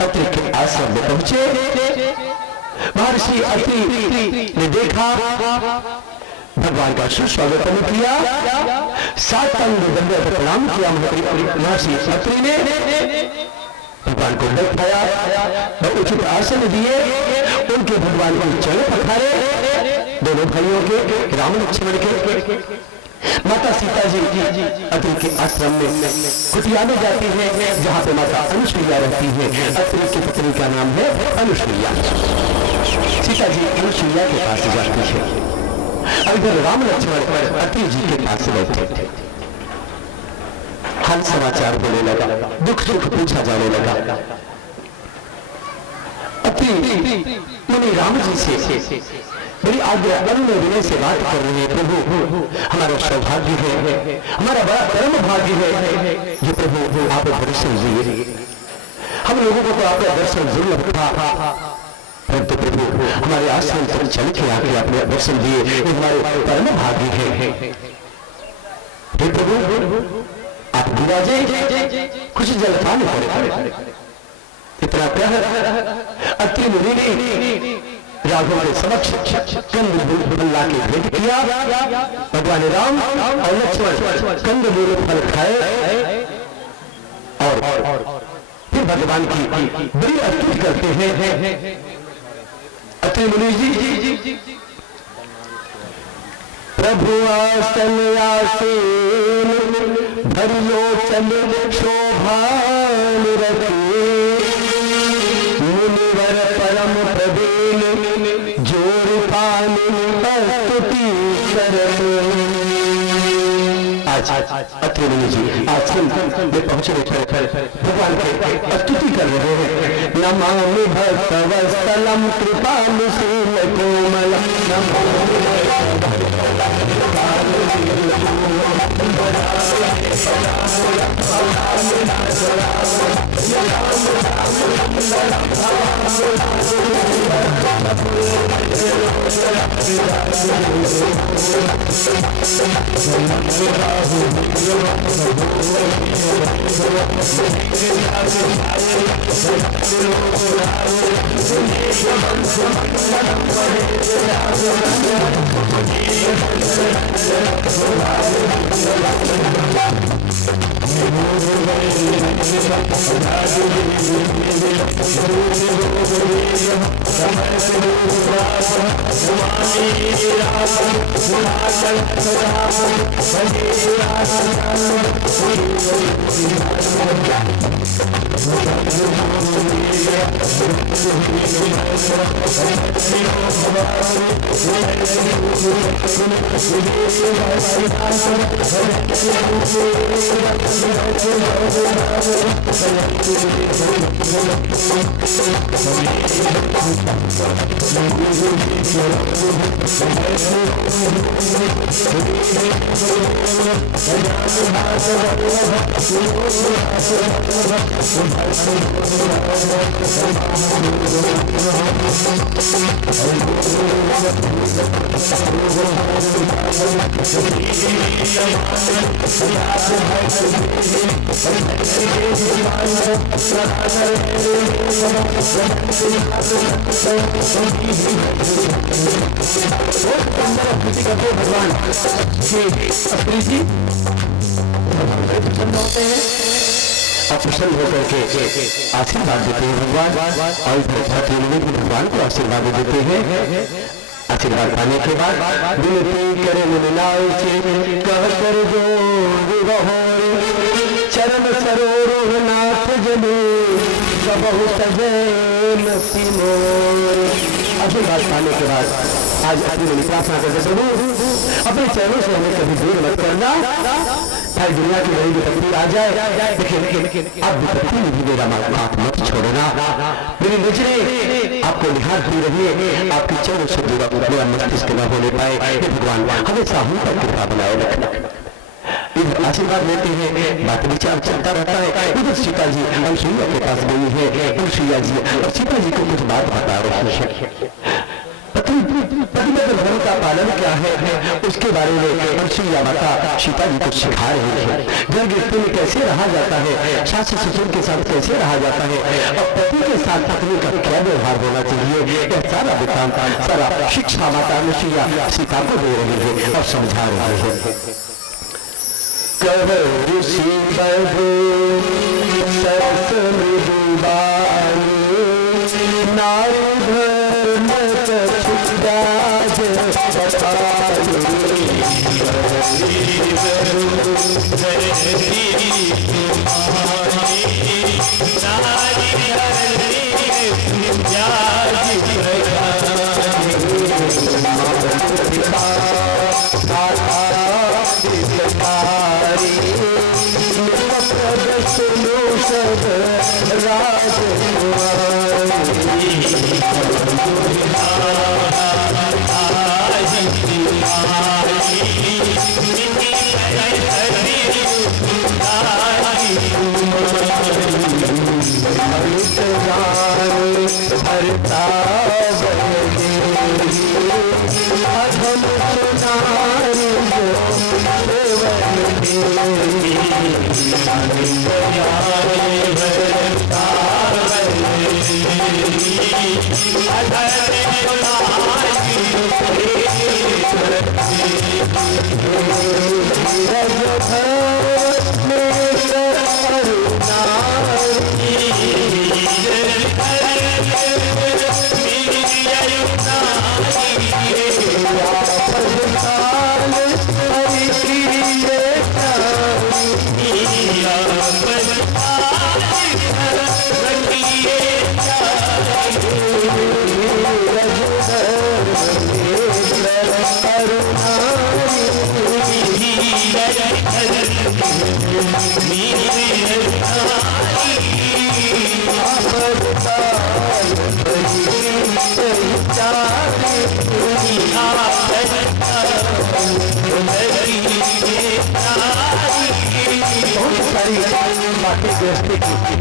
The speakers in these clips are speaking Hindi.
अत्रि के आश्रम में पहुंचे। महर्षि अत्रि ने देखा, भगवान का सुस्वागत किया, साष्टांग दंडवत प्रणाम किया। महर्षि अत्रि ने भगवान को बैठाया, उचित आसन दिए, उनके भगवान को चरण पखारे, दोनों भाइयों के, राम लक्ष्मण के। माता सीता जी अत्रि के आश्रम में कुटिया में जाती है, जहां पे माता अनुसुईया रहती है। अत्रि की पत्नी का नाम है अनुसुईया। सीता जी अनुसुईया के पास जाती है। इधर राम लक्ष्मण अत्रि जी के पास बैठे थे। हाल समाचार होने लगा, दुख सुख पूछा जाने लगा। अत्रि मुनि राम जी से बड़ी आज्ञा विनय से बात कर रहे हैं। प्रभु, हमारा सौभाग्य है, हमारा बड़ा परम भाग्य है ये प्रभु आप दर्शन दिए। हम लोगों को तो आपका दर्शन दुर्लभ था, परंतु प्रभु हमारे आश्रम तक चल के आके आपने दर्शन दिए, ये हमारे परम भाग्य है। हे प्रभु, आप विराजे, कुछ जलपान करे। इतना प्यार अत्रि मुनि ने राघव के समक्ष कंदमूल ला के भेंट किया। भगवान राम और लक्ष्मण कंदमूल फल खाए और फिर भगवान की बड़ी स्तुति करते हैं। अत्रि मुनि जी, प्रभु आसन आसीन भरिलोचन शोभान रखे, मुनिवर परम प्रवीण जोर पानी स्तुति करते। आज अत्रि मुनि जी आश्रम में पहुंचे भगवान के स्तुति कर रहे हैं। नमामि भक्तवत्सलम कृपालुशील कोमलम, भगवान प्रीति प्रसन्न होते हैं और प्रसन्न होकर के आशीर्वाद देते हैं भगवान। और भगवान को आशीर्वाद देते हैं। आशीर्वाद पाने के बाद विनती करे मुनिलाल से कह कर जो चरण सरोवर नाथ जने सबहु सजन सिमोर। आशीर्वाद पाने के बाद आज अपनी प्रार्थना करते प्रभु अपने चरणों से हमें कभी दूर मत करना, चाहे दुनिया की बड़ी विपत्ति आ जाए, लेकिन आप विपत्ति में भी मेरा हाथ मत छोड़ना। मेरी नजरें आपको निहारती रहिए, आपकी चरणों से मेरा मस्तिष्क न होने पाए। भगवान हमेशा हम पर कृपा बनाए रखना। इधर आशीर्वाद लेते हैं, बात विचार चलता रहता है। उधर सीता जी अनुसुईया के पास गई है। अनुसुईया जी और सीता जी को कुछ बात बता रही है। पतिव्रत धर्म का पालन क्या है उसके बारे में अनुसुईया माता सीता जी को सिखा रही है। घर गृहस्थी में कैसे रहा जाता है, सास ससुर के साथ कैसे रहा जाता है और पति के साथ पत्नी का क्या व्यवहार होना चाहिए, यह सारा वृत्तांत सारा शिक्षा माता अनुसुईया सीता को दे रही है और समझा रही है। कह ऋषि बधू सरस मृदुबानी नारी धर्म कछुराज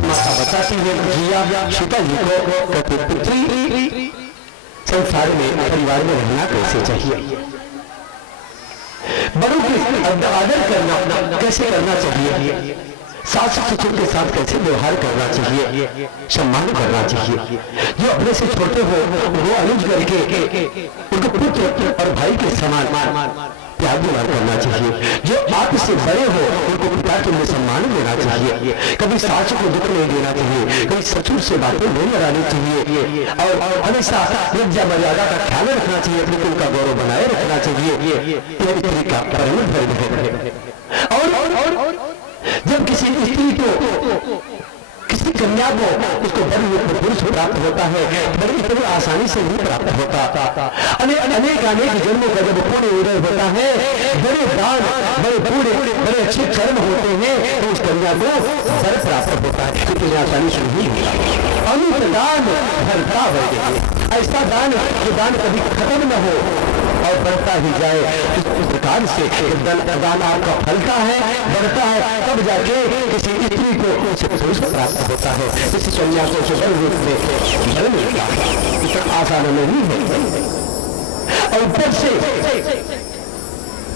माता बताती है जिया सीता जी को कहते पुत्री संसार में परिवार में रहना कैसे चाहिए, बड़ों के आदर करना कैसे करना चाहिए, सास ससुर के साथ कैसे व्यवहार करना चाहिए, सम्मान करना चाहिए। जो अपने से छोटे हो वो अनुज करके उनको पुत्र और भाई के समान प्यार व्यवहार करना चाहिए। जो आपसे बड़े हो उनको पिता के लिए सम्मान देना चाहिए। कभी सास को दुख नहीं देना चाहिए, कभी ससुर से बातें नहीं लड़ानी चाहिए और हमेशा लज्जा मर्यादा का ख्याल रखना चाहिए, अपने कुल का गौरव बनाए रखना चाहिए। यह तरीका परम धर्म है। और जब किसी स्त्री को किसी कन्या को उसको बड़ी पुरुष प्राप्त होता है, बड़ी आसानी से नहीं प्राप्त होता। अनेक जन्मों का जब पुण्य उदय होता है, बड़े दान बड़े पूरे बड़े अच्छे कर्म होते हैं तो उस कन्या को वर प्राप्त होता है। इतनी आसानी से नहीं होता। अनुत दान भरता है, ऐसा दान जो दान कभी खत्म न हो और बढ़ता ही जाए। इस प्रकार से दान आपका फलता है, बढ़ता है, तब जाके किसी स्त्री को पुरुष प्राप्त होता है। किसी कन्या को सुंदर रूप में जन्म मिलता है। इतना आसान नहीं है। ऊपर से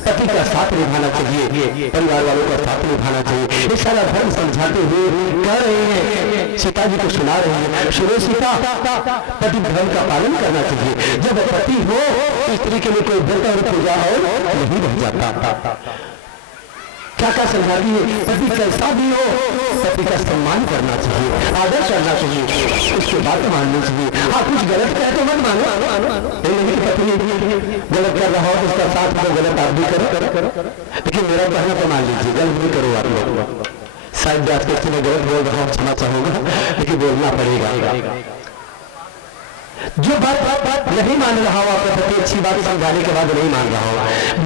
पति का साथ निभाना चाहिए, परिवार वालों का साथ निभाना चाहिए। ये सारा धर्म समझाते हुए कह रहे हैं, सीता जी को सुना रहे हैं, सुनो सीता, पति धर्म का पालन करना चाहिए। जब पति हो तो स्त्री के लिए कोई व्रत और पूजा और नहीं रह जाता। क्या समझा दिए, पति कैसा भी हो पति का सम्मान करना चाहिए, आदर करना चाहिए, उसके बात माननी चाहिए। हाँ कुछ गलत कहे तो मत मानो, नहीं कि पति गलत कर रहा हो तो उसका साथ तो गलत आप भी करो, लेकिन मेरा कहना तो मान लीजिए, गलत भी करो आप लोग। शायद बात करते मैं गलत बोल रहा हूँ, क्षमा चाहूंगा, लेकिन बोलना पड़ेगा। जो बात नहीं मान रहा हो आपका पति, अच्छी बात समझाने के बाद नहीं मान रहा हो,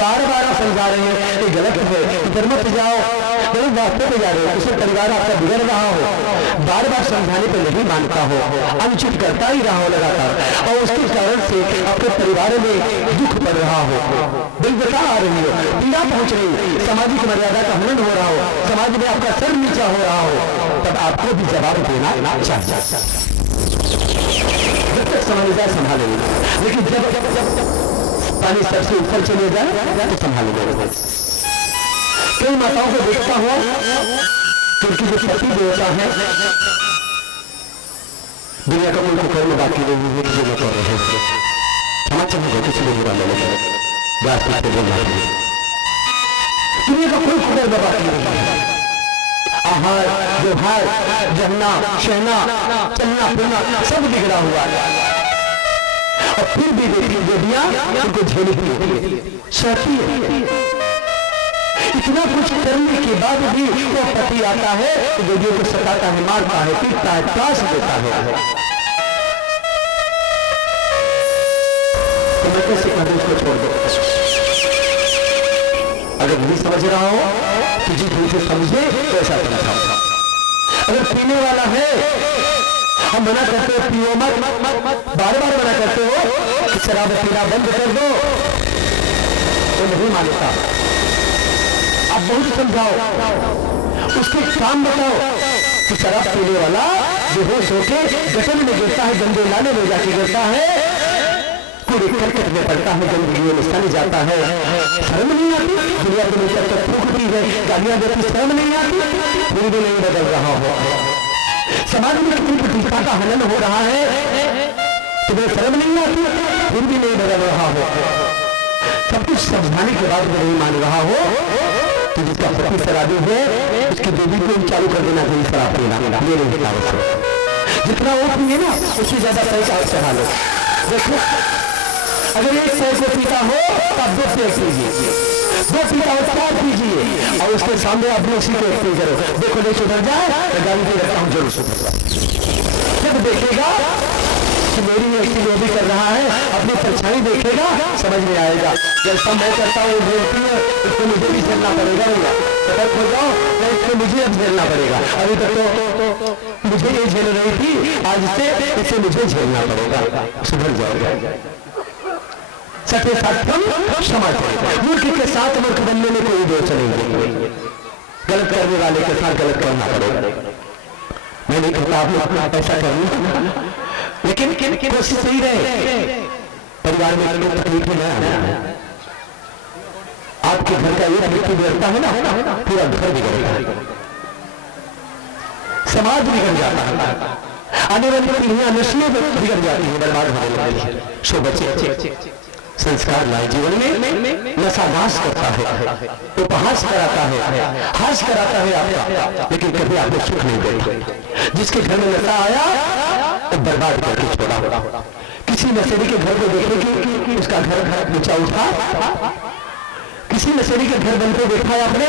बार बार समझा रहे हैं ये गलत है, इधर मत जाओ, गलत रास्ते पे जा रहे हो, उससे परिवार आपका बिगड़ रहा हो, बार बार समझाने पे नहीं मानता हो, अनुचित करता ही रहा हो लगातार, और उसके कारण से आपके परिवार में दुख पड़ रहा हो, दुर्दशा आ रही हो, पीड़ा पहुंच रही, सामाजिक मर्यादा का हनन हो रहा हो, समाज में आपका सर नीचा हो रहा हो, तब आपको भी जवाब देना चाहिए। जब तक समझ जाए संभालेंगे, लेकिन जब पानी सबसे ऊपर चले जाए तो संभालेंगे। कई माताओं को देखता हूं क्योंकि जो पति देवता है दुनिया का कोई कर्म बाकी नहीं है कि जो कर रहे हैं, समझ समझो कुछ नहीं बुरा नहीं है, से बोलना चाहिए। दुनिया का कोई कर्म बाकी नहीं है, आहार व्यवहार जहना शहना चलना फिरना सब बिगड़ा हुआ है, और फिर भी देखिए बेटियां उनको झेलती सहती है। इतना कुछ करने के बाद भी वो पति आता है तो बेटियों को सताता है, मारता है, पीटता है, त्रास देता है, तो मैं कैसे कहूं उसको छोड़ दो। अगर नहीं समझ रहा हो कि जी दूसरे समझे तो ऐसा समझाओ। अगर पीने वाला है हम मना करते हो पियो मत, बार बार मना करते हो कि शराब पीना बंद कर दो, तो नहीं मानता। आप बहुत समझाओ, उसके काम बताओ कि शराब पीने वाला बेहोश होके गटर में गिरता है, गंदे नाले में जाके गिरता है, कूड़े करकट में पड़ता है, गंदगी में सड़ जाता है, शर्म नहीं आती, दुनिया के नीचे तक फूकती है, गालियां देती, शर्म नहीं आती, फिर भी नहीं बदल रहा हो। समाज में कितनी प्रतिष्ठा का हनन हो रहा है, तुम्हें शर्म नहीं आती, फिर भी नहीं बदल रहा हो। सब कुछ समझाने के बाद भी नहीं मान रहा हो, तो जिसका पति शराबी है उसकी बेबी को चालू कर देना चाहिए शराब पीना, ये नहीं हिसाब। जितना वो पिए ना उससे ज्यादा पैसा आप चढ़ा लो। देखो अगर एक सौ को पीता हो तो आप 2 पेड़ पीजिए, 2 पीता हो 4 पीजिए, और उसके सामने आप उसी को एक्टिंग करो, देखो नहीं सुधर जाए तो गाली दे रखता हूँ जरूर सुधर जाए। जब देखेगा कि मेरी एक्टिंग वो भी कर रहा है, अपनी परछाई देखेगा समझ में आएगा। जैसा मैं करता हूँ बोलती है उसको मुझे भी झेलना पड़ेगा, भैया सतर्क हो जाओ, तो इसको मुझे अब झेलना पड़ेगा। अभी तक तो मुझे ये झेल रही थी, आज से इसे मुझे झेलना पड़ेगा, सुधर जाएगा। सत्य सत्यम क्षमा करें, मूर्ख के साथ मूर्ख बनने में कोई दो चलेंगे, गलत करने वाले के साथ गलत करना पड़ेगा। मैं नहीं कहता आप लोग ऐसा करना, लेकिन कोशिश सही रहे, परिवार में लोग तकलीफ में आए। आपके घर का एक व्यक्ति बिगड़ता है ना, पूरा घर बिगड़ता है, समाज बिगड़ जाता है, आने वाली पीढ़ियां नस्लें बिगड़ जाती है, बर्बाद होने लगती है। सो बच्चे संस्कार लाए जीवन में, नशा नाश करता है, उपहास कराता है, हास कराता है आपका, लेकिन कभी आपको सुख नहीं देता। जिसके घर में नशा आया तो बर्बाद करके छोड़ा। किसी नशेड़ी के घर को देखेंगे कि उसका घर ऊंचा उठा, किसी नशेड़ी के घर बनते देखा है आपने,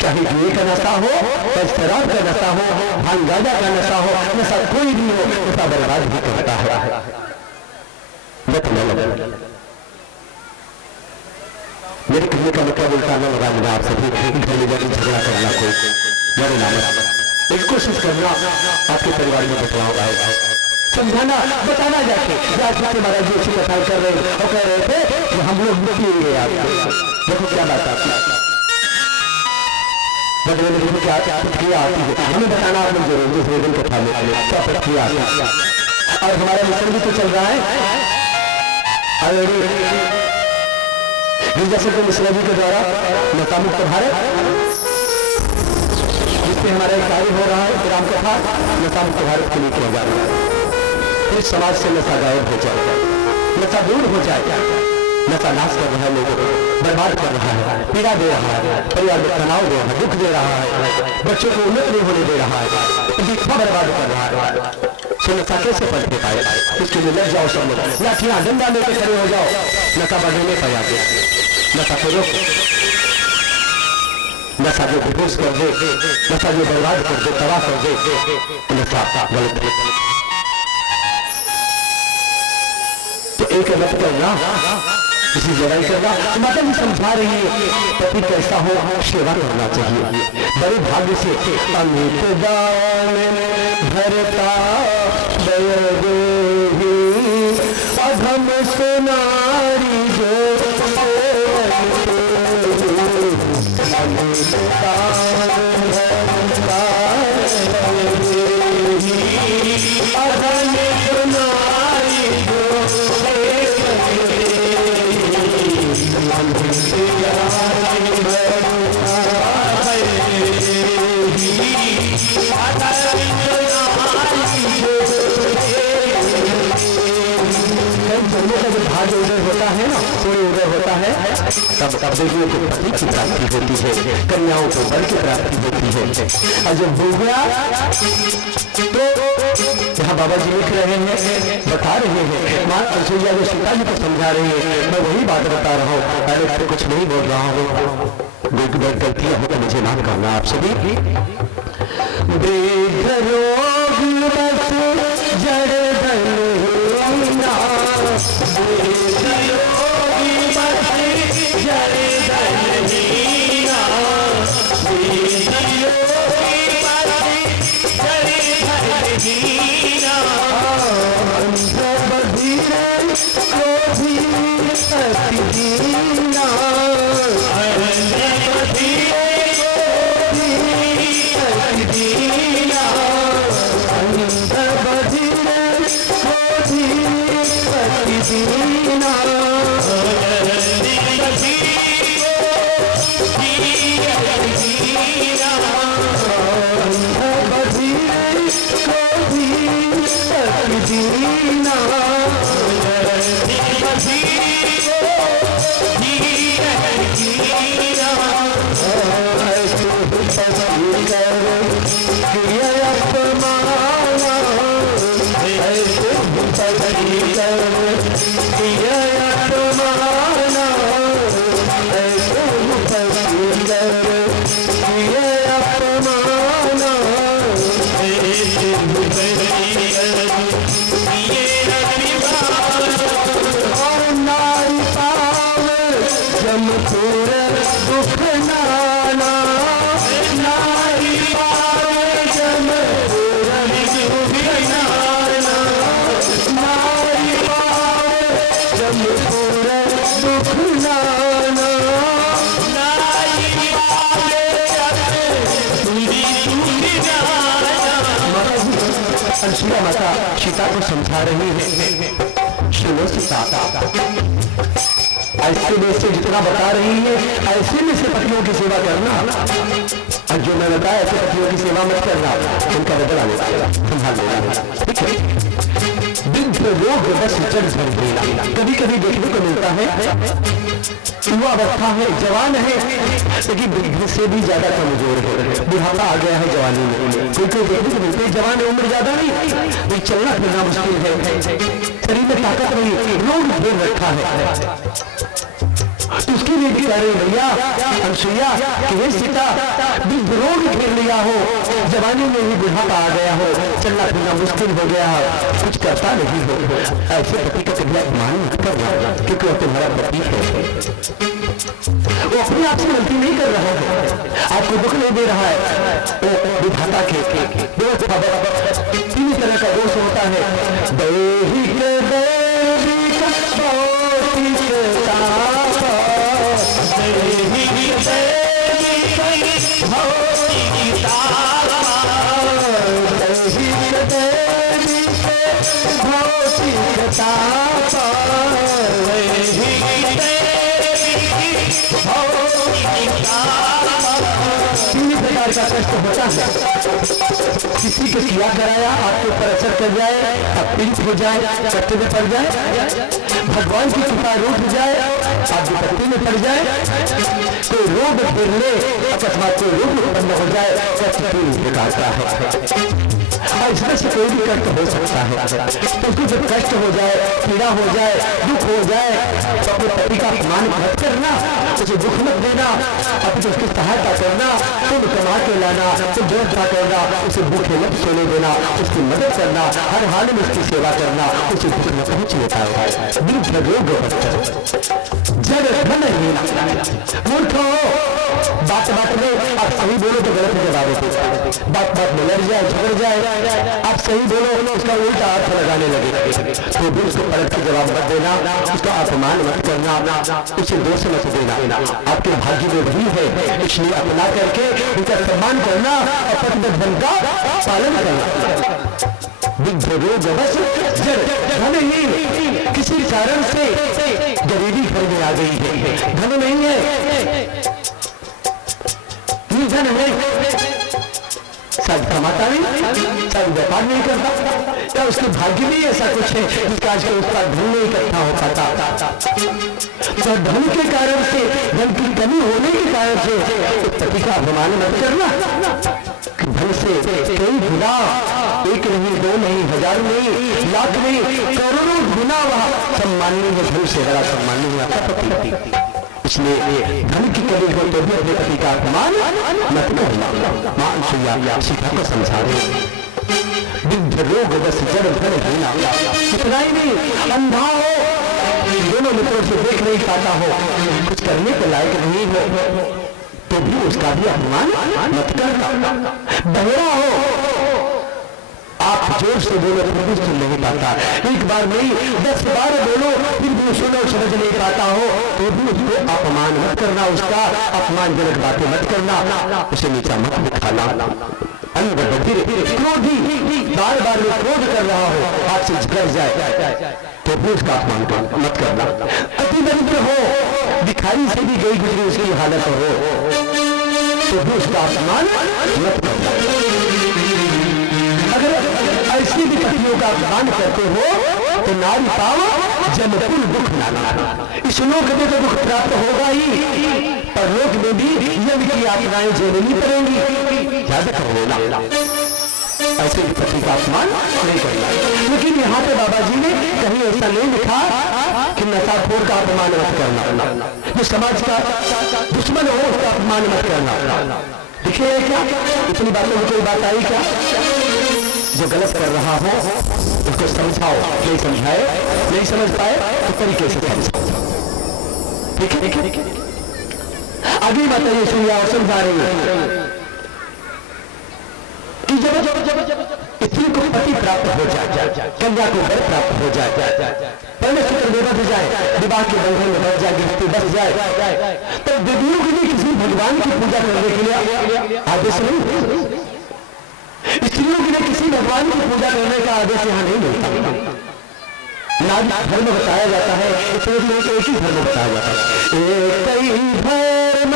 चाहे जुए का नशा हो, शराब का नशा हो, भांग गांजा का नशा हो, नशा कोई भी हो, नशा बर्बाद भी करता है। मेरे कहने का मतलब उल्टा न लगा लेना, आप सभी घर में जाकर झगड़ा करना कोई मेरे नाम, एक कोशिश करना आपके परिवार में बदलाव आएगा, समझाना बताना जाके। आज महाराज जी ऐसी कथा कर रहे और कह रहे थे कि हम लोग पिएंगे, आपको देखो क्या बात आती है, बदले में क्या प्रक्रिया आती है, हमें बताना आप लोग जरूर दूसरे दिन कथा में क्या प्रक्रिया आती है। और हमारा मिशन भी तो चल रहा है गिरजाशंकर मिश्रा जी के द्वारा नशा मुक्त भारत, जिससे हमारा एक कार्य हो रहा है राम कथा नशा मुक्त भारत के लिए किया जा रहा है। फिर समाज से नशा गायब हो जाए, नशा दूर हो जाए। नशा नाश कर रहा है, लोगों को बर्बाद कर रहा है, पीड़ा दे रहा है, परिवार में तनाव दे रहा है, दुख दे रहा है, बच्चों को उन्नत नहीं होने दे रहा है, प्रतिभा बर्बाद कर रहा है। सो नशा कैसे पलटे पाए? इसके लिए लग जाओ सब लोग, लाठियां डंडा लेके खड़े हो जाओ, नशा बढ़ने पर जाते। नशा को रोको, नशा जो बेहोश कर दे, नशा जो बर्बाद कर दे, तबाह कर दे, नशा गलत है। तो एक गलत करना, किसी लड़ाई करना, माता भी समझा रही है पति कैसा हो सेवा करना चाहिए। बड़े भाग्य से अमित दान भरता दया देहि, अधम सुनारी जो भाग्य उदय होता है ना, कोई उदय होता है तब बेटियों को पति की प्राप्ति होती है, कन्याओं को बल की प्राप्ति होती है। और जब हो गया तो जहाँ बाबा जी लिख रहे हैं, बता रहे हैं, माँ ऐश्वर्या जो सीता जी को समझा रही है, मैं वही बात बता रहा हूँ। पहले तो कुछ नहीं बोल रहा हूँ, गलतियां हो तो मुझे माफ करना आप सभी। अलसिया माता सीता को समझा रही है, सुनो सीता, ऐसे में से जितना बता रही है ऐसे में से पतियों की सेवा करना, और जो मैं बताया ऐसे पतियों की सेवा मत करना, उनका बदला लेना, संभाल लेना, ठीक है। रोग बस जग भर देना, कभी कभी देखने को मिलता है युवा अवस्था है, जवान है, लेकिन वृद्ध से भी ज्यादा कमजोर है, बुढ़ापा आ गया है जवानी में। कोई कोई देखने को मिलते जवान है, उम्र ज्यादा नहीं, चलना फिरना मुश्किल है, शरीर में ताकत नहीं, रोग घेर रखा है। उसकी बेटी कह रही भैया अनुसुईया कि सीता वृद्ध रोग घेर लिया हो, जवानी में ही बुढ़ापा आ गया हो, चलना फिरना मुश्किल हो गया हो, कुछ करता नहीं हो, ऐसे पति का कभी अपमान मत करना, क्योंकि वो तुम्हारा पति है, वो अपने आप से गलती नहीं कर रहा है, आपको दुख नहीं दे रहा है, वो विधाता के तीन तरह का दोष होता है, दैहिक भौतिकता होता है, किसी के किया कराया आपके ऊपर असर कर जाए, आप पीड़ित हो जाए, चट्टे में पड़ जाए, भगवान की कृपा रूठ जाए, आप विपत्ति में पड़ जाए, कोई रोग फिर ले, अकस्मात कोई रोग उत्पन्न हो जाए, कष्ट पूरी प्रकार का है। और इसमें से कोई भी कष्ट हो सकता है, तो उसको जब कष्ट हो जाए, पीड़ा हो जाए, दुख हो जाए, तो अपने पति का अपमान मत करना, उसे दुख मत देना, अपनी उसकी सहायता करना, तुम कमा के लाना, तुम व्यवस्था करना, उसे भूखे मत सोने देना, उसकी मदद करना, हर हाल में उसकी सेवा करना, उसे दुख न पहुंचने पाएगा। वृद्ध रोग जड़ धन हीना, मूर्खो बात बात में आप सही बोलो तो गलत जवाब देते, बात बात में लड़ जाए, झगड़ जाए, आप सही बोलो उसका उल्टा अर्थ लगाने लगे, तो भी उसको पलट के जवाब मत देना, उसका अपमान मत करना, उसे दोष मत देना। आपके भाग्य में वही है, इसलिए अपना करके उनका सम्मान करना और पतिधर्म का पालन करना। विद्ध रोग बस जड़ धनहीन, किसी कारण से गरीबी घर में आ गई है, धन नहीं है, धन है, शायद कमाता नहीं, शायद व्यापार नहीं करता, या उसके भाग्य में ऐसा कुछ है जिसका आज कल उसका धन नहीं इकट्ठा हो पाता। तो धन के कारण से, धन की कमी होने के कारण से पति का अपमान मत करना। धन से कई गुना, एक नहीं, दो नहीं, हजार नहीं, लाख नहीं, करोड़ों गुना वह सम्माननीय है, धन से बड़ा सम्माननीय आपका पति। इसलिए धन की कमी हो तो भी अपने पति का अपमान मत करना। मां सुइया सीता को समझा रहे, विद्ध रोग बस जड़ धन हीना, इतना ही नहीं, अंधा हो, दोनों मित्रों से देख नहीं पाता हो, कुछ करने के लायक नहीं हो, तो भी उसका भी अपमान मत करना। बहरा हो, आप जोर से बोलो फिर भी सुन नहीं पाता, एक बार नहीं 10 बार बोलो फिर भी सुनो समझ नहीं पाता हो, तो भी उसको अपमान मत करना, उसका अपमानजनक बातें मत करना, उसे नीचा मत दिखाना। अंग बधिर क्रोधी, बार बार में क्रोध कर रहा हो, आपसे झगड़ जाए तो भी उसका अपमान मत करना। अति दरिद्र हो, भिखारी से भी गई गुजरी उसकी हालत हो, तो भी उसका अपमान मत करना। अगर ऐसी विपत्तियों का अपमान करते हो तो नारी पाओ जमकुल दुख नाना, इस लोक में तो दुख प्राप्त होगा ही, पर लोक में भी यम की यातनाएं झेलनी पड़ेंगी, याद करो ना। ऐसे विपत्ति का अपमान नहीं करना। लेकिन यहाँ पे बाबा जी ने कहीं ऐसा नहीं लिखा कि नशाखोर का अपमान मत करना, जो समाज का दुश्मन हो उसका अपमान मत करना। देखिए क्या इतनी बातों में कोई बात आई क्या? जो गलत कर रहा हो उसको समझाओ, नहीं समझाए, नहीं समझ पाए तो तरीके से समझाओ। ठीक है, अगली बात ये सुनिए और समझा रही है कि जब स्त्री को पति प्राप्त हो जाए, कन्या को वर प्राप्त हो जाए, पहले सूत्र में बच जाए, विवाह के बंधन में बच जाए, गृहस्थी बच जाए, तब देवियों के लिए किसी भगवान की पूजा करने के लिए आदेश नहीं, स्त्रियों के लिए किसी भगवान की पूजा करने का आदेश यहाँ नहीं मिलता। नारी धर्म बताया जाता है, इसलिए लोगों को एक ही धर्म बताया जाता है, एक ही धर्म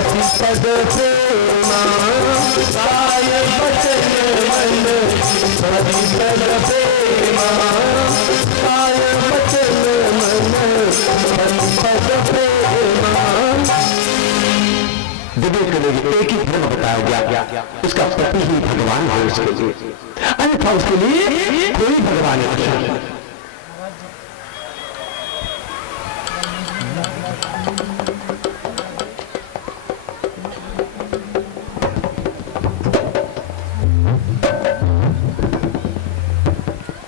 पति पद प्रेमा काय बचन मन, पति पद प्रेमा काय बचन मन, पति पद प्रेमा। विवेक के लिए एक ही धर्म बताया गया, उसका पति ही भगवान है उसके लिए, अन्यथा उसके लिए कोई भगवान नहीं।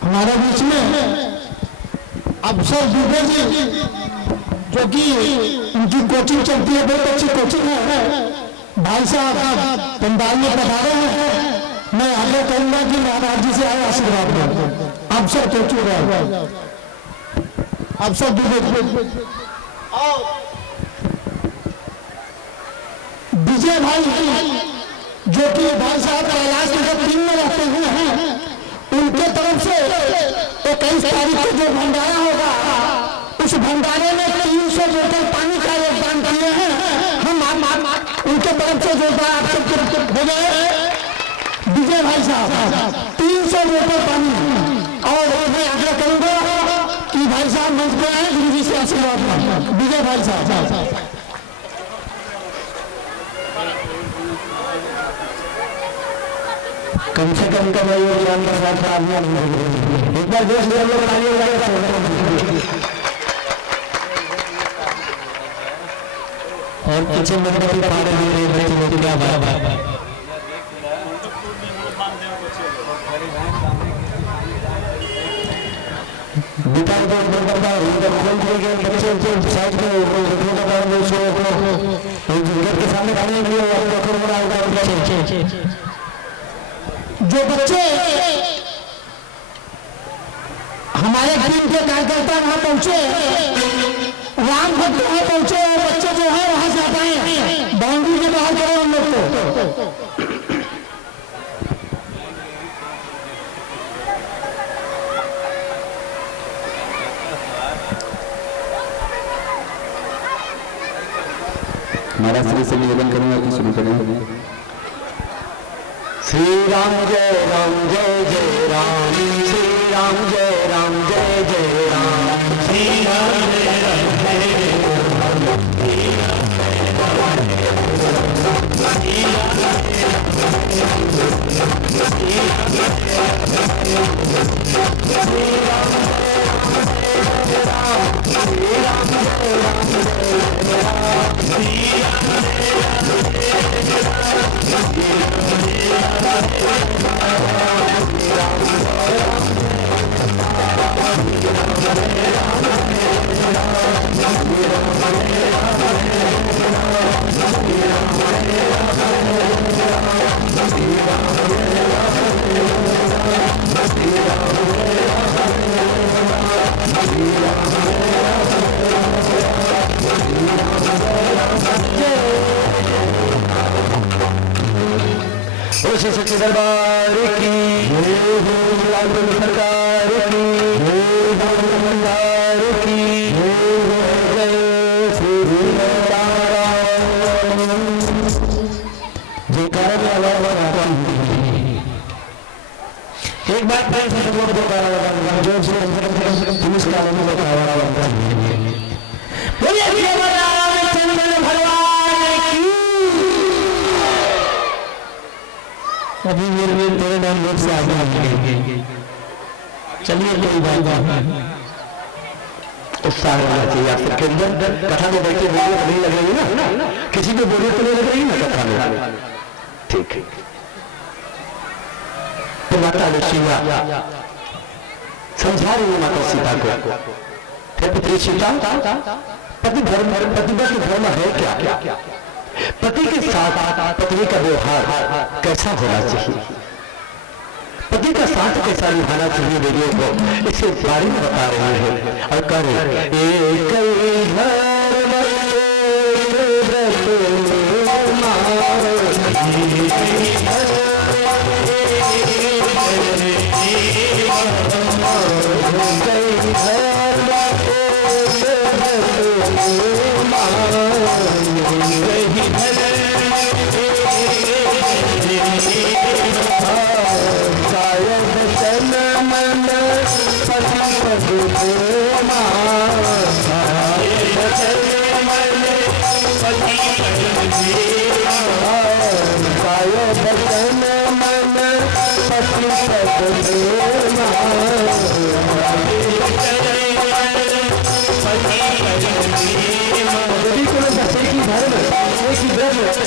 हमारे बीच में अफसर दुबे जी, जो कि उनकी कोचिंग चलती है, बहुत अच्छी कोचिंग है, भाई साहब पंडाल में पधारे हैं। मैं आगे कहूंगा कि महाराज जी से आए आशीर्वाद में अफसर कोचिंग अब सब विजय भाई जो कि भाई साहब कैलाश नगर 3 में रहते हैं, उनके तरफ से 21 तारीख को जो भंडारा होगा, उस भंडारे में 300 बोतल पानी का योगदान किए हैं। हम उनके तरफ से जोरदार आप सबके हो गए विजय भाई साहब 300 बोतल पानी। और मैं आग्रह करूंगा कि भाई साहब मंच पे आए, गुरु जी से आशीर्वाद विजय भाई साहब। कम से कम का योगदान का साथ एक बार देश में लोग और पीछे मंडपी पा रहे हैं क्या बात। विकास बच्चे साइड में के सामने खाने के लिए जो बच्चे हमारे टीम के कार्यकर्ता वहां पहुंचे, राम भक्त वहां पहुंचे, और बच्चे जो है वहां से हटाए, बाउंड्री के बाहर करो हम लोग को। हमारा श्री से निवेदन करूंगा कि शुरू करें। श्री राम जय राम जय जय राम, श्री राम जय राम जय जय राम, श्री राम जय राम जय जय राम, श्री राम जय राम जय सच्चे दरबार की सरकार की सरकार की एक बार अभी मेरे तेरे नाम लोग से आगे चलिए कोई बात नहीं, उत्साह रहना चाहिए आप सबके अंदर। कथा में बैठे बोलिए तो नहीं लग रही ना, किसी को बोलिए तो नहीं लग रही ना कथा में, ठीक है। तो माता लक्ष्मी समझा रही है माता सीता को, पुत्री सीता पति धर्म पतिव्रत धर्म है क्या, पति के साथ पत्नी का व्यवहार कैसा होना चाहिए, पति का साथ कैसा निभाना चाहिए, वीडियो को इसके बारे में बता रहे हैं। और कर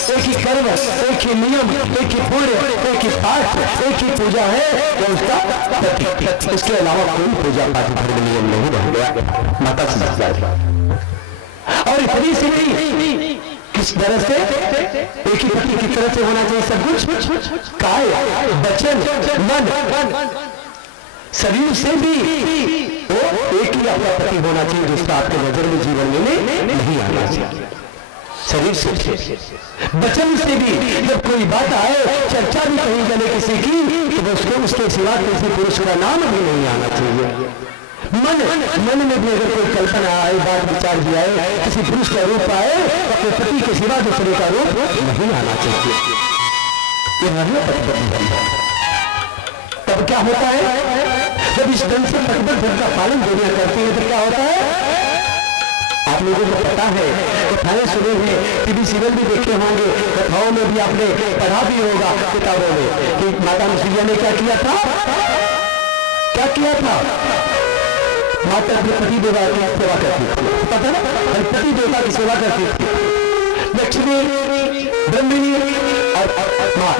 एक ही कर्म, एक ही नियम, एक ही पुण्य, एक ही पाठ, एक ही पूजा है वो उसका प्रतीक। इसके अलावा कोई पूजा पाठ धर्म नियम नहीं रह गया। माता समझदार और इतनी सी नहीं, किस तरह से एक ही पति की तरह से होना चाहिए सब कुछ, काय वचन मन शरीर से भी वो एक ही आपका पति होना चाहिए, दूसरा आपके नजर में जीवन में नहीं आना चाहिए। शरीर से, वचन से भी जब कोई बात आए, चर्चा भी कहीं चले किसी की, तो उसको उसके सिवा किसी पुरुष का नाम भी नहीं आना चाहिए। मन में भी अगर कोई कल्पना आए, बात विचार भी आए, किसी पुरुष का रूप आए, अपने पति के सिवा दूसरे का रूप नहीं आना चाहिए। तब क्या होता है, जब इस ढंग से प्रतिबद्ध का पालन दुनिया करती है तो क्या होता है, आप लोगों को पता है, कथाएं सुने हैं, टीवी सीरियल भी देखे होंगे, कथाओं में भी आपने पढ़ा भी होगा किताबों में कि माता मुसैया ने क्या किया था, क्या किया था। माता अपने पति देवता की सेवा करती थी, पता ना, पति देवता की सेवा करती थी। लक्ष्मी, ब्रह्मिणी और माँ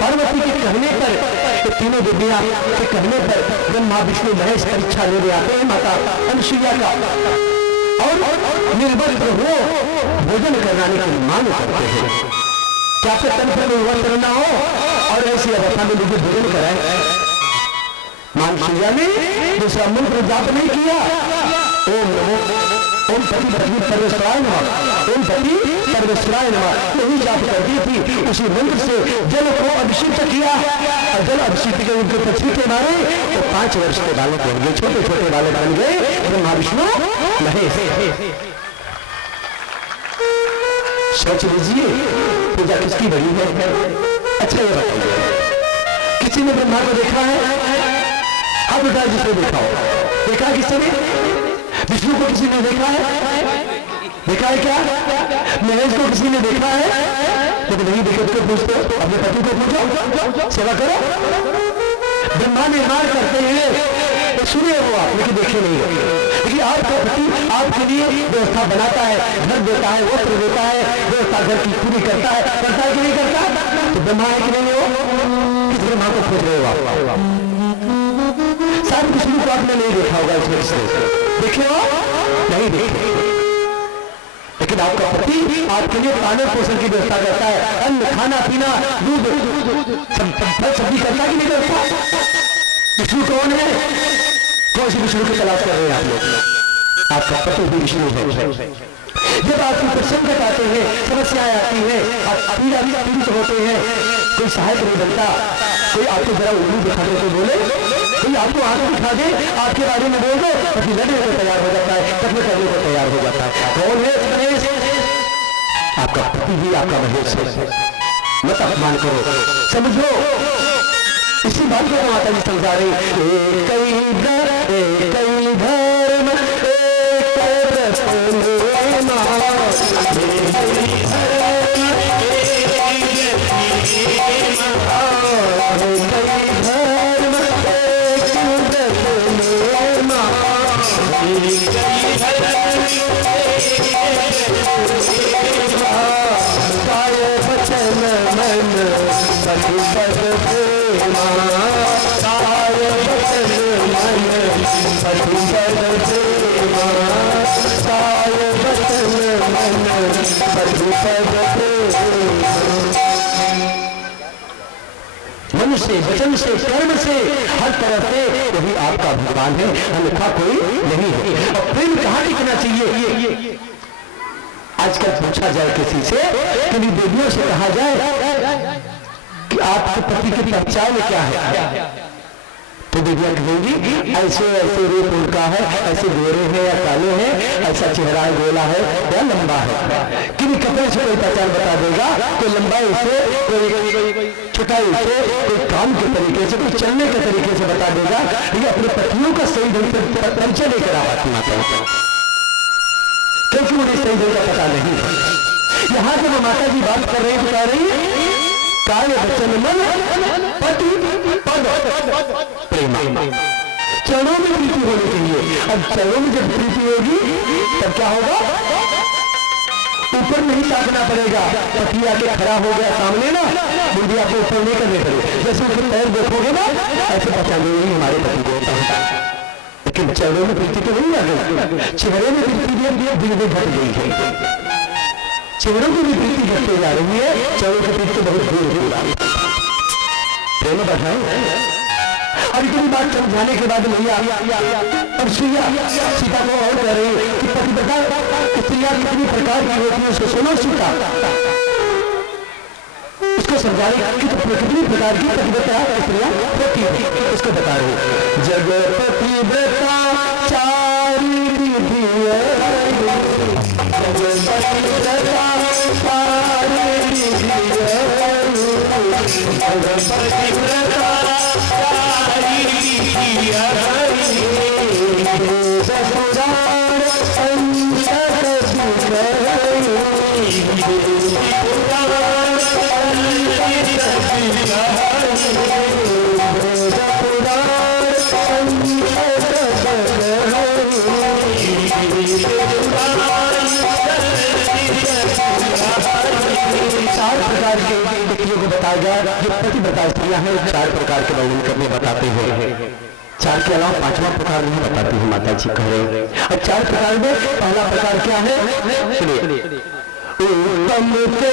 पार्वती के कहने पर, तो तीनों देवियां के कहने पर ब्रह्मा विष्णु महेश परीक्षा लेने आते हैं माता अनुसुईया का, और निर्बल हो भोजन कराने की मांग करते हैं। क्या आपके तन पर निर्भर करना हो और ऐसी अवस्था में मुझे भोजन कराए। मानसिया ने दूसरा मंत्र जाप नहीं किया, ओम पति पति परमेश्वराय नमः, ओम पति परमेश्वराय नमः नहीं जाप करती थी। उसी मंत्र से जल को अभिषिक्त किया, और जल अभिषिक्त के उनके पृथ्वी के मारे तो 5 वर्ष के बालक बन गए, छोटे छोटे बालक बन गए ब्रह्मा विष्णु महेश। सोच लीजिए पूजा किसकी बड़ी है। अच्छा ये बताइए, किसी ने ब्रह्मा को देखा है? आप बता, जिसने देखा हो, देखा किसने? विष्णु को किसी ने देखा है? देखा है क्या? महेश को किसी ने देखा है? तो नहीं देखे तो पूछते हो, अपने पति को पूछो, सेवा करो। ब्रह्मा निर्माण करते हैं तो सुने हो आप, लेकिन देखे नहीं हो। लेकिन आपका पति आपके लिए व्यवस्था बनाता है, घर देता है, वस्त्र देता है, व्यवस्था घर की पूरी करता है कि नहीं करता? तो ब्रह्मा है कि नहीं हो? किस ब्रह्मा को खोज रहे हो आप? शायद विष्णु को आपने नहीं देखा होगा, इसमें से देखे हो? नहीं देखे। लेकिन आपका पति आपके लिए पालन पोषण की व्यवस्था करता है, अन्न खाना पीना दूध सब्जी करता कि नहीं करता? विष्णु कौन है? कौन सी विष्णु की तलाश कर रहे हैं आप लोग? आपका पति भी विष्णु है। जब आपके ऊपर संकट आते हैं, समस्याएं आती हैं, आप पीड़ित होते हैं, कोई सहायक नहीं बनता, कोई आपको जरा उंगली दिखा दे तो बोले, कोई आपको आंख दिखा दे, आपके बारे में बोल दो, कभी लड़ने को तैयार हो जाता है, कभी करने को तैयार हो जाता है। कौन है महेश? आपका पति ही आपका महेश है। मत अपमान करो, समझो। इसी बात को माता जी समझा रही, कई धर्म मनुष्य वचन से कर्म से हर तरह से वही आपका भगवान है, अन्यथा कोई नहीं है। और प्रेम कहाँ दिखना चाहिए? आजकल पूछा जाए किसी से, किन्हीं देवियों से कहा जाए कि आपके पति की पहचान क्या है, तो देवियां कहेंगी ऐसे ऐसे रूप उनका है, ऐसे गोरे हैं या काले हैं, ऐसा चेहरा है, गोला है या लंबा है। किन्हीं कपड़े से कोई पहचान बता देगा, कोई लंबाई से, कोई छुटाई से, कोई काम के तरीके से, कोई चलने के तरीके से बता देगा। ये अपने पत्नियों का सही ढंग से परिचय लेकर आती माता, क्योंकि उन्हें सही ढंग का पता नहीं है। यहाँ जब माता जी बात कर रही बता रही है, कार्य वचन मन पति पद प्रेमा, चरणों में प्रीति होनी चाहिए। अब चरणों में जब प्रीति होगी तब क्या होगा? ऊपर नहीं ताकना पड़ेगा। पति आके खड़ा हो गया सामने ना, मुझे आपको ऊपर नहीं करने पड़ेगा। जैसे उनके पैर देखोगे ना, ऐसे पहचान नहीं हमारे पति को होता है। लेकिन चरणों में प्रीति तो नहीं आ गई, चेहरे में प्रीति धीरे धीरे घट गई है। चेहरों की भी प्रीति घटती जा रही है, चरणों की प्रीति तो बहुत दूर हो रही है। प्रेम बढ़ाए और इतनी बात समझाने के बाद मैया और सीता को और कह रही कि पतिव्रता स्त्रियां कितनी प्रकार की होती है, उसको सुनो सीता, उसको समझाने की कितनी प्रकार की पतिव्रता स्त्रियां होती है, उसको बता रहे। जग पतिव्रता चारि विधि, जग पतिव्रता चारि विधि, जग पतिव्रता चारि विधि, ससुराल संसद चार प्रकार के व्यक्तियों को बताया गया जो पतिव्रता स्त्रियां हैं, चार प्रकार के वर्णन करने बताते हैं। चार के अलावा पांचवा प्रकार नहीं बताती है माता जी कह रहे। और चार प्रकार में पहला प्रकार क्या है, सुनिए। उत्तम के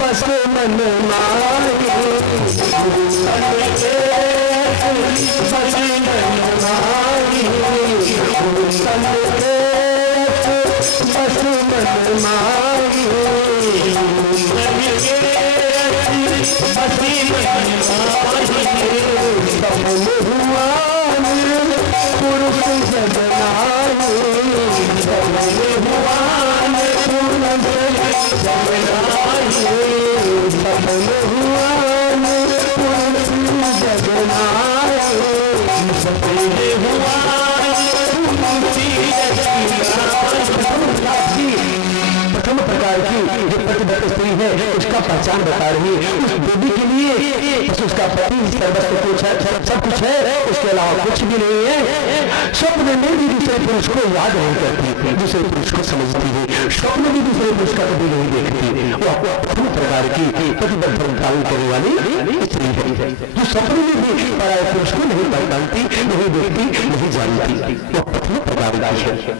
बस मन माही, बस मन माही, उत्तम के बस मन माही, सफल हुआ पुरुष जगनाही, सफल हुआ पुरुष जगनाही, सफल हुआ पुरुष जगनाही, सफल हुआ प्रथम प्रकार की जो पतिव्रता स्त्री है उसका पहचान बता रही है। उस देवी के लिए बस उसका पति सर्वस्व कुछ है, सब कुछ है, उसके अलावा कुछ भी नहीं है। स्वप्न में भी दूसरे पुरुष को याद नहीं करती, दूसरे पुरुष को समझती है, स्वप्न भी दूसरे पुरुष का कभी नहीं देखती। वो प्रथम प्रकार की पतिव्रता पालन करने वाली स्त्री है जो स्वप्न में भी पराये पुरुष को नहीं पहचानती, नहीं देखती, नहीं जानती। वो प्रथम प्रकार की है।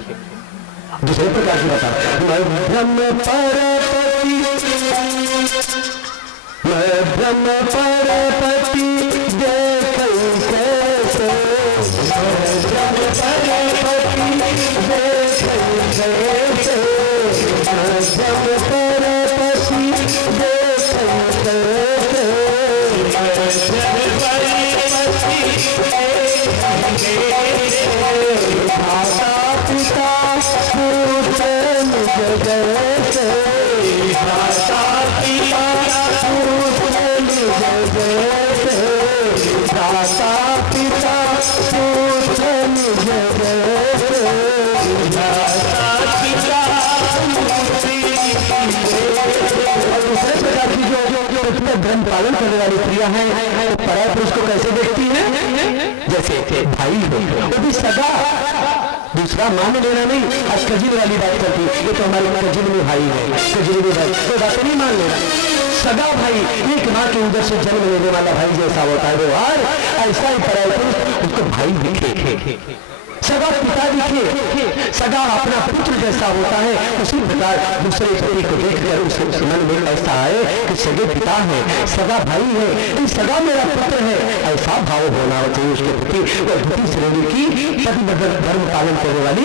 दूसरे प्रकार की बता, ब्रह्म परपति, मैं ब्रह्म परपति देख कैसे, मैं ब्रह्म परपति देख कैसे, मैं ब्रह्म परपति देख कैसे, माता पिता पूजन जगैसे, माता पिता पूजन जगैसे, माता पिता पूजन जगैसे, माता पिता। दूसरे प्रकार की जो धर्म पालन करने वाली स्त्रियां हैं पराये पुरुष को कैसे देखती हैं, जैसे भाई हो वो भी सगा, दूसरा मान लेना नहीं। आज कजिन वाली बात करती है, ये तो हमारे कजिन में भाई है, कजिन में भाई, कोई बात नहीं मान लेना। सगा भाई एक माँ के उधर से जन्म लेने वाला भाई जैसा होता है व्यवहार, ऐसा ही पराये पुरुष उसको भाई दिखे, सगा पिता दिखे, सगा अपना पुत्र जैसा होता है। उसी प्रकार दूसरे पति को देखकर उसके मन में ऐसा आए कि सगे पिता है, सगा भाई है, सगा मेरा पुत्र है, ऐसा भाव होना चाहिए उसके प्रति। वह द्वितीय श्रेणी की पतिव्रता धर्म पालन करने वाली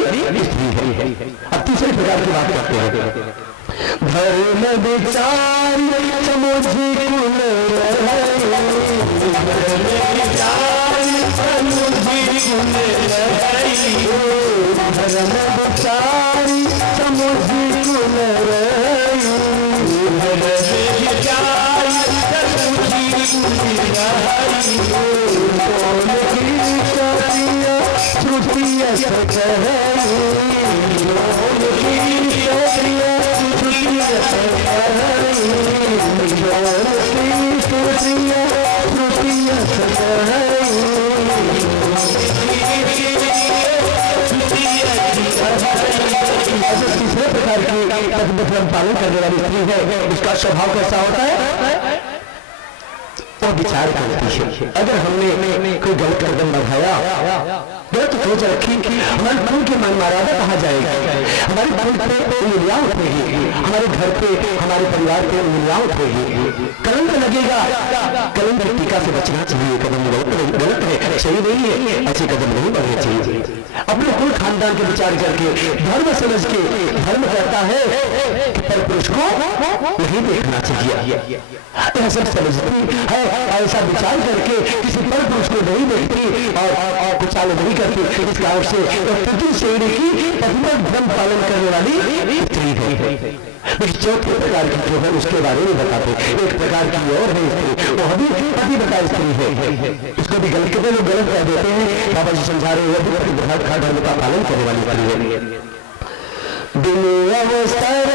स्त्री है। अब तीसरे प्रकार की बात करते हैं। धर्म विचार समुझ कुल रहे, धर्म विचार समुझ कुल रहे, धर्म विचार समुझ कुल रहे, धर्म विचार समुझ कुल रहे, कौन की सतिया श्रुतिया सकहे, कौन की सतिया श्रुतिया सकहे, कौन की सतिया श्रुतिया सकहे। तीसरे प्रकार की पतिव्रता पालन करने वाली स्त्री है, उसका स्वभाव कैसा होता है, वो विचार करती है। अगर हमने कोई गलत कदम बढ़ाया, गलत सोच रखी, हमारे मन की मनमारादा कहाँ जाएगी, हमारे मन पे उंगलियां उठेगी, हमारे घर पे हमारे परिवार पे उंगलियां उठेगी, कलंक लगेगा। कलंक की टीका से बचना चाहिए। कदम गलत है, सही नहीं है, ऐसे कदम नहीं बढ़ने चाहिए। अपने कुल खानदान के विचार करके धर्म समझ के धर्म कहता है कि पर पुरुष को नहीं देखना चाहिए, ऐसा समझती है, ऐसा विचार करके किसी पर पुरुष को नहीं देखती और कुछ आगे नहीं करती। इस कारण से पति श्रेणी की पतिव्रत धर्म पालन करने वाली स्त्री है। चौथे प्रकार की जो है उसके बारे में बताते, एक प्रकार की और है स्त्री, वो भी पतिव्रता स्त्री है, उसको भी गलत कहते, लोग गलत कह देते हैं। बाबा जी समझा रहे हैं, वो भी पतिव्रता धर्म का पालन करने वाली स्त्री है। दुनिया वो सर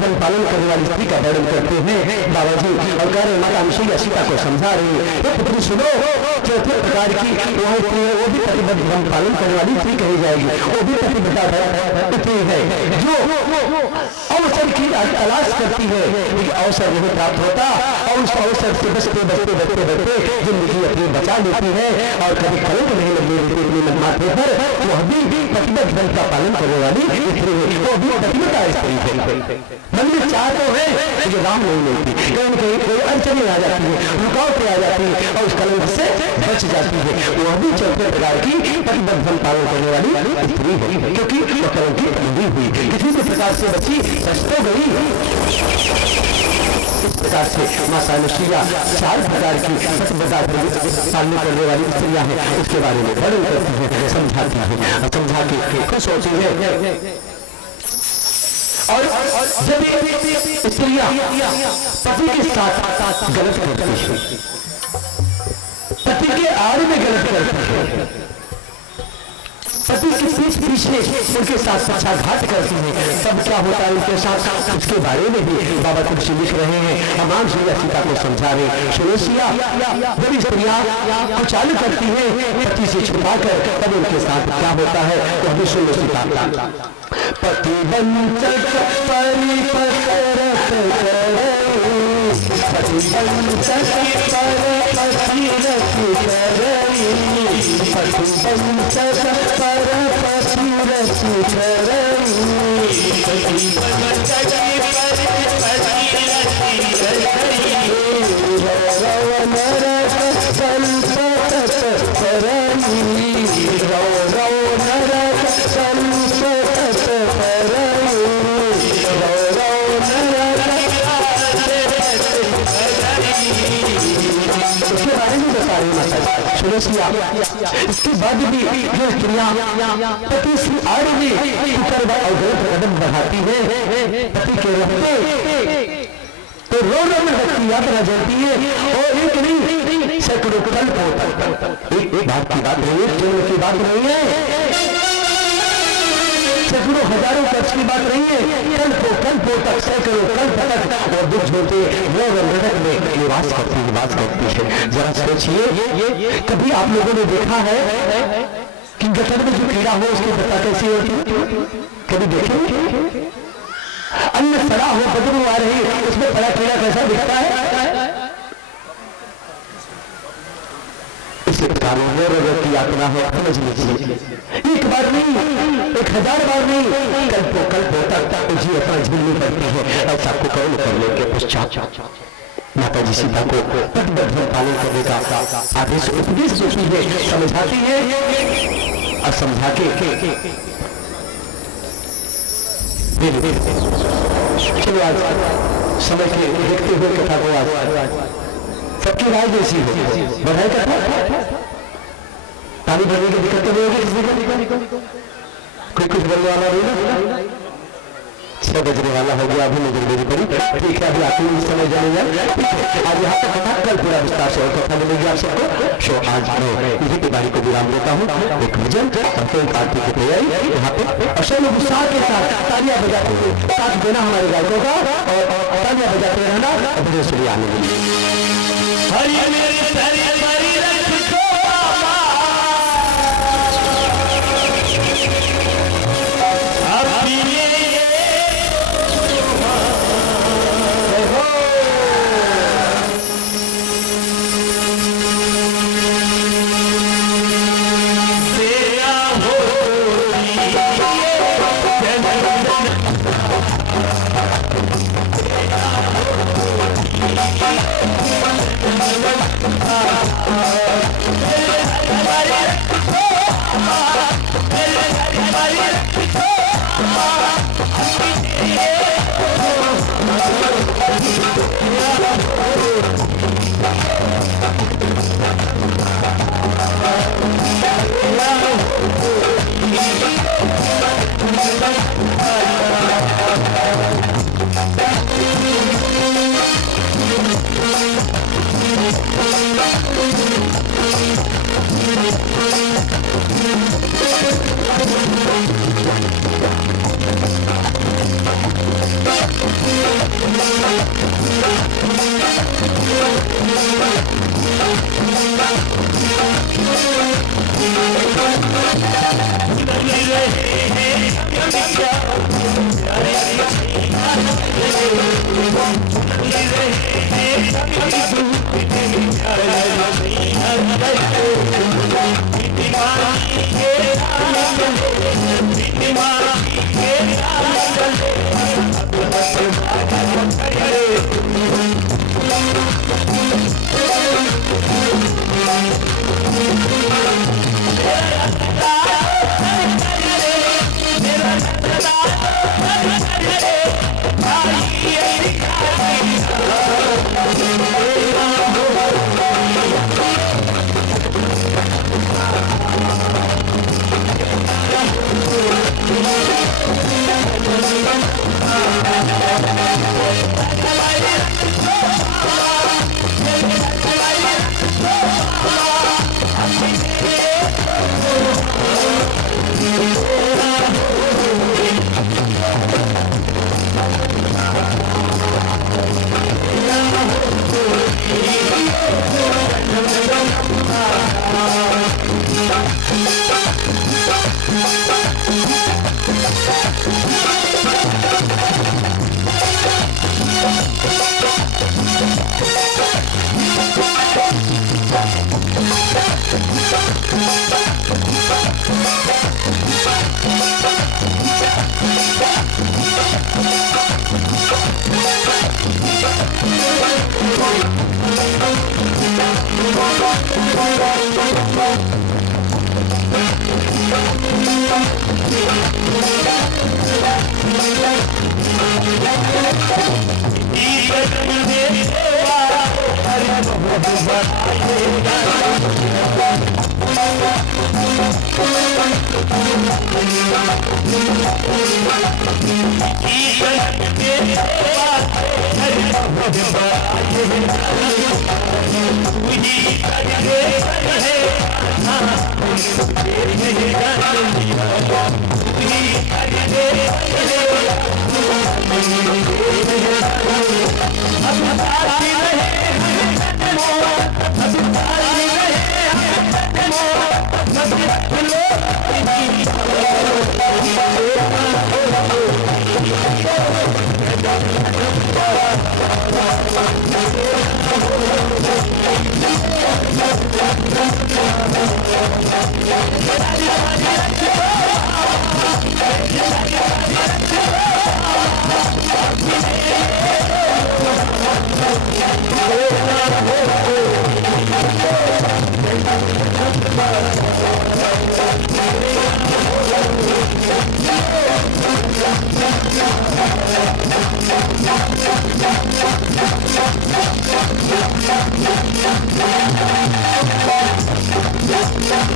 धर्म पालन करने वाली स्त्री का वर्णन करते हैं बाबा जी और कह रहे माता अनुसुईया सीता को समझा रही है, पुत्री सुनो, चौथे प्रकार की वह स्त्री है, वो भी प्रतिबद्ध धर्म पालन करने वाली स्त्री कही जाएगी। वो भी प्रतिबद्धा स्त्री है जो अवसर की तलाश करती है, लेकिन अवसर नहीं प्राप्त होता और उस अवसर से बचते बचते बचते बचते जिंदगी अपनी बचा लेती है और कभी कलंक नहीं लगने देती अपने मन माथे पर। वह भी प्रतिबद्ध धर्म का पालन करने वाली स्त्री है, वो भी प्रतिबद्धा स्त्री है। मन में चाह तो है लेकिन राम नहीं मिलती, कहीं न कहीं कोई अड़चने आ जाती है, रुकावटें आ जाती है और उस कलंक से बच जाती है। वह भी चौथे प्रकार की प्रतिबद्ध धर्म पालन करने वाली स्त्री है, क्योंकि वह कलंक की बंधी हुई किसी भी प्रकार से बची बच तो गई। इस प्रकार से माता अनुसुईया 4 प्रकार की प्रतिबद्धा पालन करने वाली स्त्रियां हैं, उसके बारे में वर्णन करती है, समझाती है, समझा के खुश होती है। और जब स्त्रियां पति के साथ गलत करती है, पति के आड़ में गलत करती है, पति के पीछे उनके साथ पक्षाघात करती है, तब क्या होता है उनके साथ, उसके बारे में भी बाबा तुलसी लिख रहे हैं। हमाम श्री सीता को समझा रहे, सुरेशिया जब स्त्रियां कुछ चालू करती है पति से छुपाकर, तब उनके साथ क्या होता है तो हमें सुनो सीता। पति बंचक परिपत रत करे, पति बंचक परपति रत करे, पति बंचक परपति रत करे, पति बंचक परपति रत करे, रव नरक संसत करनी, रव नरक संसत करनी, उसके बारे में बता रही माता सुरेशिया। इसके बाद भी जो स्त्रियां पति से आड़ में और गलत कदम बढ़ाती है, पति के रहते तो रो रो में व्यक्ति यात्रा चलती है और एक नहीं सैकड़ों कल्प होता है। एक बात की बात नहीं, एक जन्म की बात नहीं है, सैकड़ों हजारों वर्ष की बात नहीं है, कल्पों तक सैकड़ों कल्प तक और दुख होते वो नरक में निवास करती है। जरा सोचिए, कभी आप लोगों ने देखा है कि गटर में जो कीड़ा हो उसकी दशा कैसी होती है? कभी देखे? अन्न सड़ा हो, बदबू आ रही, उसमें पड़ा कीड़ा कैसा दिखता है? इसी प्रकार की यात्रा है, समझ लीजिए, एक बार नहीं, 1000 बार नहीं, कल्पों तक जी अपना झेलनी पड़ती है। ऐसा को कौन करने के पश्चात माता जी सीता को प्रतिबद्ध पालन करने का आदेश उपदेश देती है, समझाती है और समझा के चलो आज समय के देखते हुए कथा को आज सबकी राय जैसी हो, बढ़ाई कथा ताली भरने की दिक्कत तो नहीं होगी किसी को? कोई कुछ बोलने वाला नहीं ना? 6 बजने वाला हो गया, अभी नजर मेरी पड़ी। ठीक है, अभी आते ही समय जाने जाए। आज यहाँ तक कथा, कल पूरा विस्तार से और कथा मिलेगी आप सबको। सो आज मैं यही तिवारी को विराम देता हूँ। एक भजन और आरती की तैयारी यहाँ पे अशल उत्साह के साथ तालियां बजाते हुए साथ देना हमारे गायकों का, और तालियां बजाते रहना। भजन सुनिए आनंद।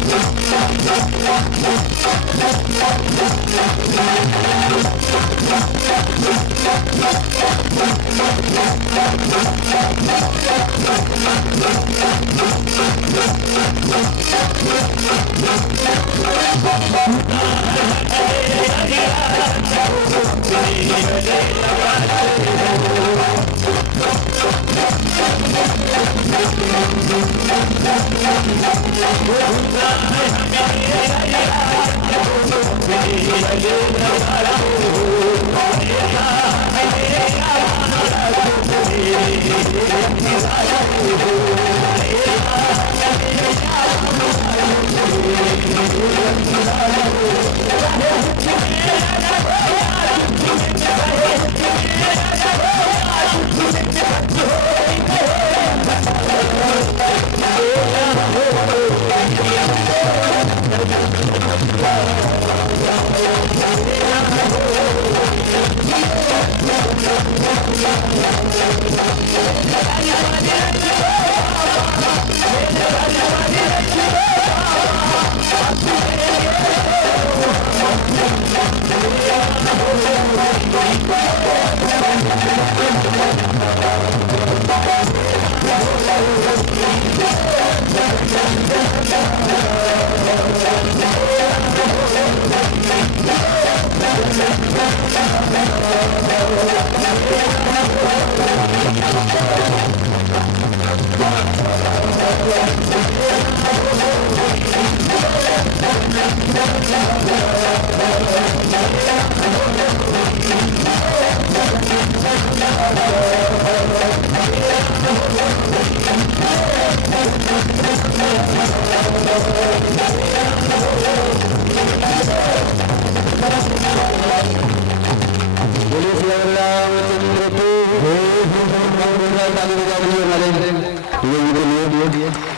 Thank you.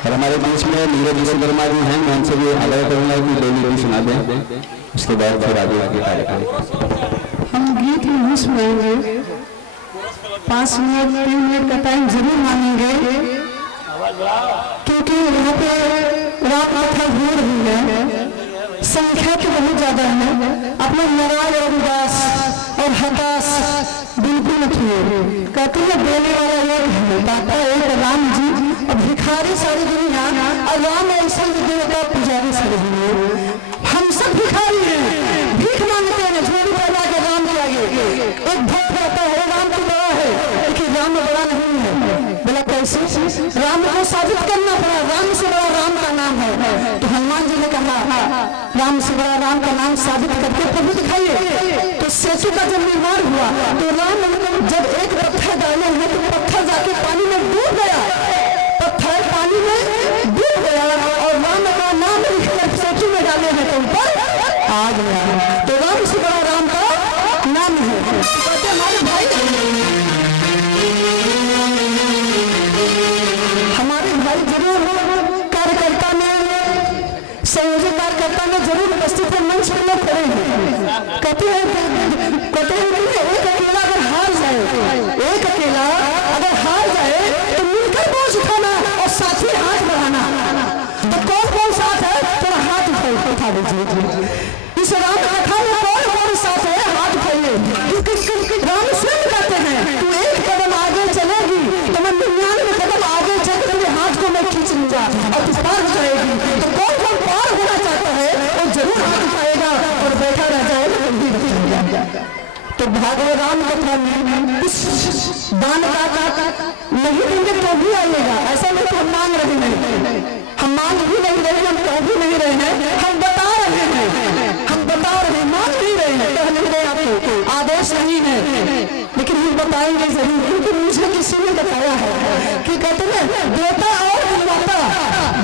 और हमारे बीच में नीरज विश्वकर्मा जी हैं, मैं उनसे भी आग्रह करूंगा कि दो गीत सुना दें, उसके बाद फिर आगे आगे कार्यक्रम। हम गीत नहीं सुनाएंगे, 5 मिनट 3 मिनट का टाइम जरूर मांगेंगे, क्योंकि यहाँ पे रात माथा हो रही है, संख्या तो बहुत ज्यादा है। अपने नाराज और उदास और हताश बिल्कुल मत हुए। कहते हैं देने वाला एक है, दाता एक राम जी, और भिखारी सारी दुनिया, और राम ऐसा देवता पुजारी सारी दुनिया। हम सब भिखारी हैं, भीख मांगते हैं झोली पैदा के राम के आगे। एक भक्त कहता है राम तो बड़ा है, लेकिन राम बड़ा नहीं है। बोला कैसे? राम को साबित करना पड़ा, राम से बड़ा राम का नाम है। तो हनुमान जी ने कहा राम से बड़ा राम का नाम साबित करके प्रभु दिखाइए। तो सेतु का जब निर्माण हुआ तो राम जब एक पत्थर डाले हैं तो पत्थर जाके पानी में डूब गया, पत्थर पानी में डूब गया, और राम का नाम लिखकर सेतु में डाले हैं तो ऊपर आ गया। तो राम से बड़ा राम का नाम है। कहते हमारे भाई जरूर कार्यकर्ता में संयोजक कार्यकर्ता में जरूर उपस्थित है, मंच पर लोग खड़े हैं। कहते हैं एक अकेला अगर हार जाए, एक अकेला अगर हार जाए तो मिलकर बोझ उठाना और साथी हाथ बढ़ाना। तो कौन कौन साथ है? थोड़ा हाथ उठा दीजिए। इस राम कथा में कौन कौन साथ है? हाथ उठाइए। क्योंकि राम स्वयं कहते हैं तू एक कदम आगे चलेगी तो मैं 99 कदम आगे चल तेरे हाथ को मैं खींच लूंगा और तू पार हो जाएगी। तो कौन कौन पार होना चाहता है वो जरूर हाथ उठाएगा और बैठा रह जाएगा। तो भागवत राम कथा में कुछ दान का नहीं देंगे तो भी आइएगा, ऐसा नहीं तो हम मांग रहे हैं, हम मांग भी नहीं रहे, हम कह भी नहीं रहे हैं, हम बता रहे हैं, हम बता रहे हैं, मांग नहीं रहे हैं, कह नहीं रहे, आपको आदेश नहीं है, लेकिन हम बताएंगे जरूर। क्योंकि मुझे किसी ने बताया है कि कहते हैं देता और दिलवाता,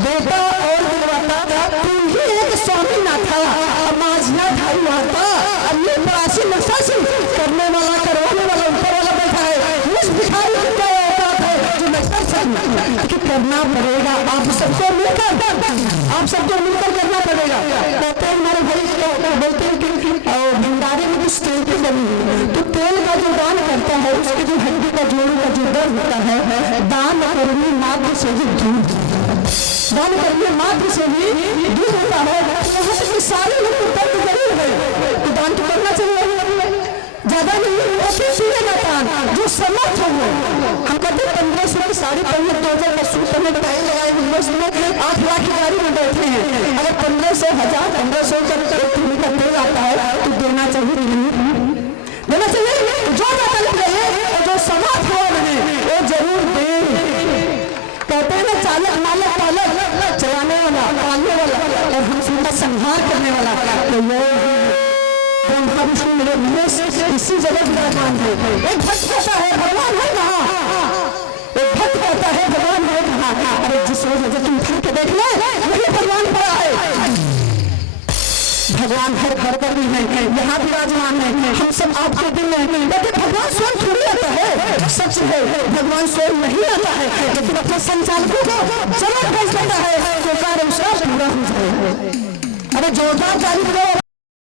देता और दिलवाता, तू ही एक स्वामी ना था माझिया ढाई वाता, अन्य परासी नक्सासी करने वाला करवाने वाला ऊपर वाला बैठा है। उस भिखारी को क्या औकात है जो मैं कर सकूं? कि करना पड़ेगा, आप सबको मिलकर करना पड़ेगा। कहते हैं हमारे भाई बोलते हैं कि भंडारे में कुछ तेल की कमी है, तो तेल का जो दान करता है उसके जो हड्डी का जोड़ों का जो दर्द होता है, दान करने मात्र से ही दूर, दान करने मात्र से ही दूर होता है। यहाँ से सारे लोग को दर्द जरूर है तो दान तो करना चाहिए, ज्यादा नहीं जो समर्थ हो। हम कहते 1500 की साड़ी पहने, 2000 का सूट पहने, टाई लगाए, 8 लाख की गाड़ी में बैठे हैं, अगर 15 500 से 1000 1500 तक एक थैली का तेल आता है तो देना चाहिए, देना चाहिए। जो तकलीफ रहे और जो समाज हुआ रहे वो जरूर दे। कहते हैं ना चालक मालक पालक, चलाने वाला पालने वाला और हम सबका संहार करने वाला, तो ये इसी जगह विराजमान है। एक भक्त कहता है भगवान है कहाँ, एक भक्त कहता है भगवान है कहाँ। अरे जिस वजह तुम उठा के देख ले वही भगवान पड़ा है। भगवान हर घर पर भी है, यहाँ विराजमान है, हम सब आपके दिल में। लेकिन भगवान स्वयं थोड़ी आता है, सच है भगवान स्वयं नहीं आता है, लेकिन अपने संचालकों को जरूर भेज देता है तो कार्य उसका पूरा हो जाए। अरे जोरदार ताली दो।